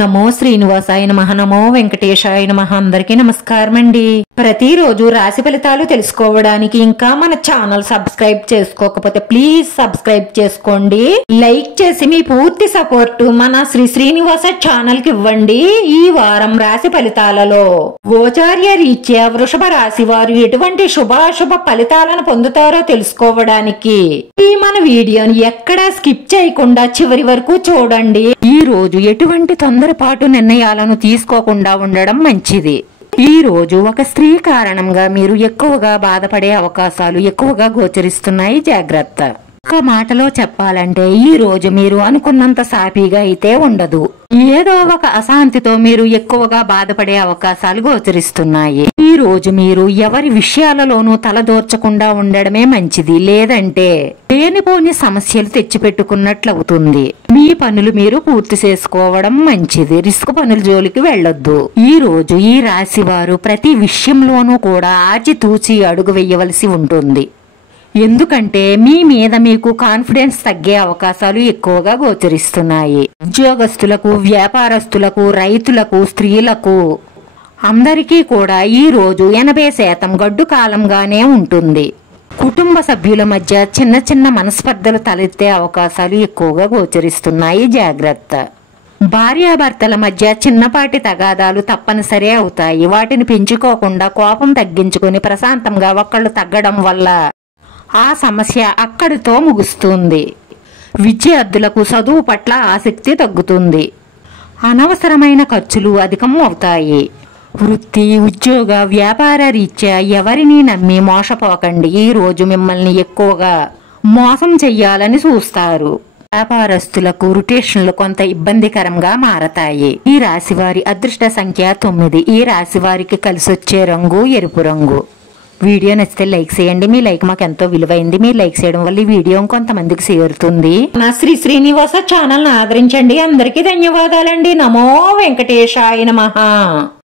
నమో శ్రీనివాసాయ నమః నమో వెంకటేశాయ నమః అందరికీ నమస్కారం అండి। ప్రతిరోజు రాశి ఫలితాలు తెలుసుకోవడానికి ఇంకా మన ఛానల్ సబ్స్క్రైబ్ చేసుకోకపోతే ప్లీజ్ సబ్స్క్రైబ్ చేసుకోండి। లైక్ చేసి మీ పూర్తి సపోర్ట్ మన శ్రీనివాస ఛానల్ కి ఇవ్వండి। ఈ వారం రాశి ఫలితాలలో గోచార్య రీత్యా వృషభ రాశి వారు ఎటువంటి శుభాశుభ ఫలితాలను పొందుతారో తెలుసుకోవడానికి ఈ మన వీడియోని ఎక్కడా స్కిప్ చేయకుండా చివరి వరకు చూడండి। ఈ రోజు ఎటువంటి తొందరపాటు నిర్ణయాలను తీసుకోకుండా ఉండడం మంచిది। ఈ రోజు ఒక స్త్రీ కారణంగా మీరు ఎక్కువగా బాధపడే అవకాశాలు ఎక్కువగా గోచరిస్తున్నాయి, జాగ్రత్త। ఒక మాటలో చెప్పాలంటే ఈ రోజు మీరు అనుకున్నంత సాఫీగా అయితే ఉండదు। ఏదో ఒక అశాంతితో మీరు ఎక్కువగా బాధపడే అవకాశాలు గోచరిస్తున్నాయి। ఈ రోజు మీరు ఎవరి విషయాలలోనూ తలదూర్చకుండా ఉండడమే మంచిది, లేదంటే లేనిపోని సమస్యలు తెచ్చిపెట్టుకున్నట్లవుతుంది। మీ పనులు మీరు పూర్తి చేసుకోవడం మంచిది, రిస్క్ పనుల జోలికి వెళ్ళొద్దు। ఈ రోజు ఈ రాశి వారు ప్రతి విషయంలోనూ కూడా ఆచితూచి అడుగు వేయవలసి ఉంటుంది, ఎందుకంటే మీ మీద మీకు కాన్ఫిడెన్స్ తగ్గే అవకాశాలు ఎక్కువగా గోచరిస్తున్నాయి। ఉద్యోగస్తులకు, వ్యాపారస్తులకు, రైతులకు, స్త్రీలకు అందరికీ కూడా ఈ రోజు 80% గడ్డు కాలంగానే ఉంటుంది। కుటుంబ సభ్యుల మధ్య చిన్న చిన్న మనస్పర్ధలు తలెత్తే అవకాశాలు ఎక్కువగా గోచరిస్తున్నాయి, జాగ్రత్త। భార్యాభర్తల మధ్య చిన్నపాటి తగాదాలు తప్పనిసరి అవుతాయి, వాటిని పెంచుకోకుండా కోపం తగ్గించుకుని ప్రశాంతంగా ఒకళ్ళు తగ్గడం వల్ల ఆ సమస్య అక్కడితో ముగుస్తుంది। విద్యార్థులకు చదువు పట్ల ఆసక్తి తగ్గుతుంది, అనవసరమైన ఖర్చులు అధికం అవుతాయి। వృత్తి, ఉద్యోగ, వ్యాపార రీత్యా ఎవరిని నమ్మి మోసపోకండి, ఈ రోజు మిమ్మల్ని ఎక్కువగా మోసం చెయ్యాలని చూస్తారు। వ్యాపారస్తులకు రొటేషన్లు కొంత ఇబ్బందికరంగా మారతాయి। ఈ రాశి వారి అదృష్ట సంఖ్య 9। ఈ రాశి వారికి కలిసొచ్చే రంగు ఎరుపు రంగు। వీడియో నచ్చితే లైక్ చేయండి, మీ లైక్ మాకు ఎంతో విలువైంది, మీరు లైక్ చేయడం వల్ల ఈ వీడియో కొంతమందికి చేరుతుంది। నా శ్రీనివాస ఛానల్ ఆదరించండి, అందరికీ ధన్యవాదాలండి। నమో వెంకటేశాయ నమః।